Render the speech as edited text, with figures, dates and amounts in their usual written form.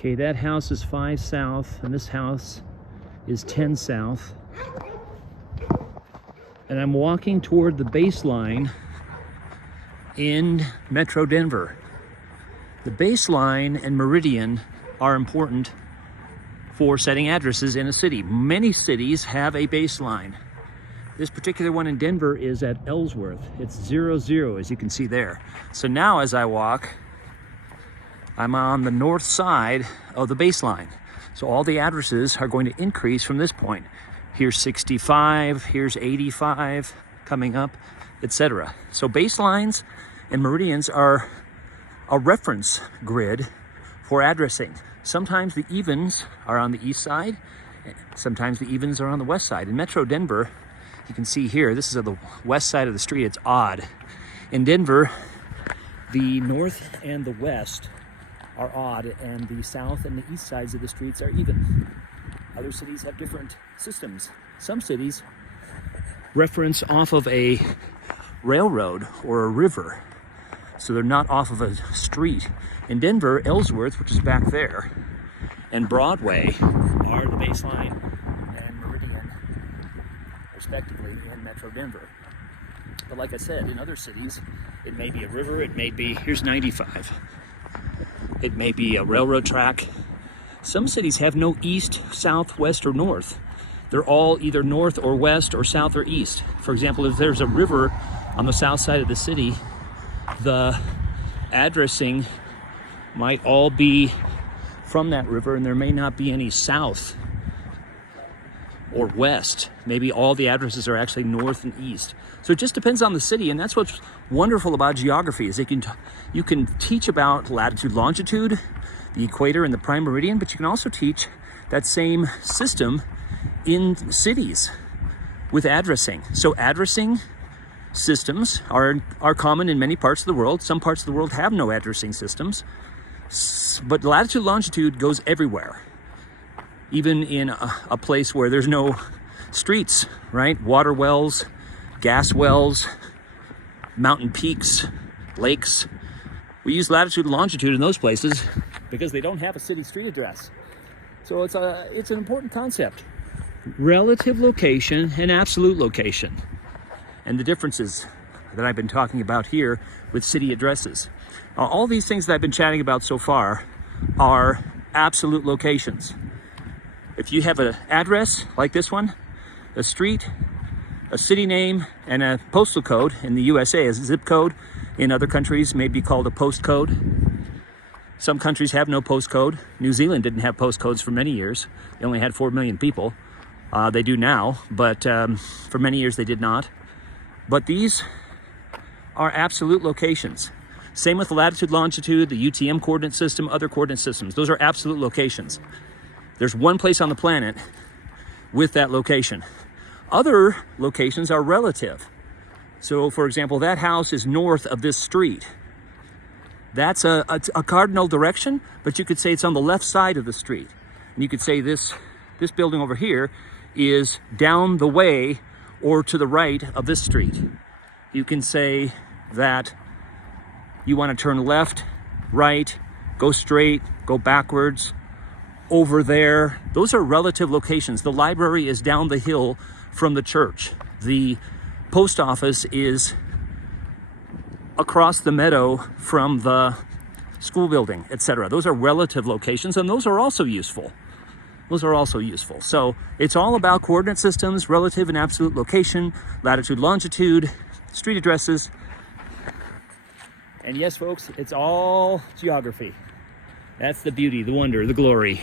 Okay, that house is 5 south, and this house is 10 south. And I'm walking toward the baseline in Metro Denver. The baseline and Meridian are important for setting addresses in a city. Many cities have a baseline. This particular one in Denver is at Ellsworth. It's 00, as you can see there. So now as I walk, I'm on the north side of the baseline. So all the addresses are going to increase from this point. Here's 65, here's 85 coming up, etc. So baselines and meridians are a reference grid for addressing. Sometimes the evens are on the east side, sometimes the evens are on the west side. In Metro Denver, you can see here, this is at the west side of the street. It's odd. In Denver, the north and the west are odd, and the south and the east sides of the streets are even. Other cities have different systems. Some cities reference off of a railroad or a river, so they're not off of a street. In Denver, Ellsworth, which is back there, and Broadway are the baseline and Meridian, respectively, in Metro Denver. But like I said, in other cities, it may be a river, it may be, here's 95. It may be a railroad track. Some cities have no east, south, west, or north. They're all either north or west or south or east. For example, if there's a river on the south side of the city, the addressing might all be from that river, and there may not be any south or west. Maybe all the addresses are actually north and east. So it just depends on the city, and that's what's wonderful about geography, is you can teach about latitude, longitude, the equator and the prime meridian, but you can also teach that same system in cities with addressing. So addressing systems are common in many parts of the world. Some parts of the world have no addressing systems, but latitude, longitude goes everywhere. Even in a place where there's no streets, right? Water wells, gas wells, mountain peaks, lakes. We use latitude and longitude in those places because they don't have a city street address. So it's an important concept. Relative location and absolute location, and the differences that I've been talking about here with city addresses. All these things that I've been chatting about so far are absolute locations. If you have an address like this one, a street, a city name, and a postal code, in the USA as a zip code, in other countries may be called a postcode. Some countries have no postcode. New Zealand didn't have postcodes for many years. They only had 4 million people. They do now, but for many years they did not. But these are absolute locations. Same with the latitude, longitude, the UTM coordinate system, other coordinate systems. Those are absolute locations. There's one place on the planet with that location. Other locations are relative. So, for example, that house is north of this street. That's a cardinal direction, but you could say it's on the left side of the street. And you could say this building over here is down the way or to the right of this street. You can say that you want to turn left, right, go straight, go backwards, over there. Those are relative locations. The library is down the hill from the church. The post office is across the meadow from the school building, etc. Those are relative locations, and those are also useful. So it's all about coordinate systems, relative and absolute location, latitude, longitude, street addresses. And yes, folks, it's all geography. That's the beauty, the wonder, the glory.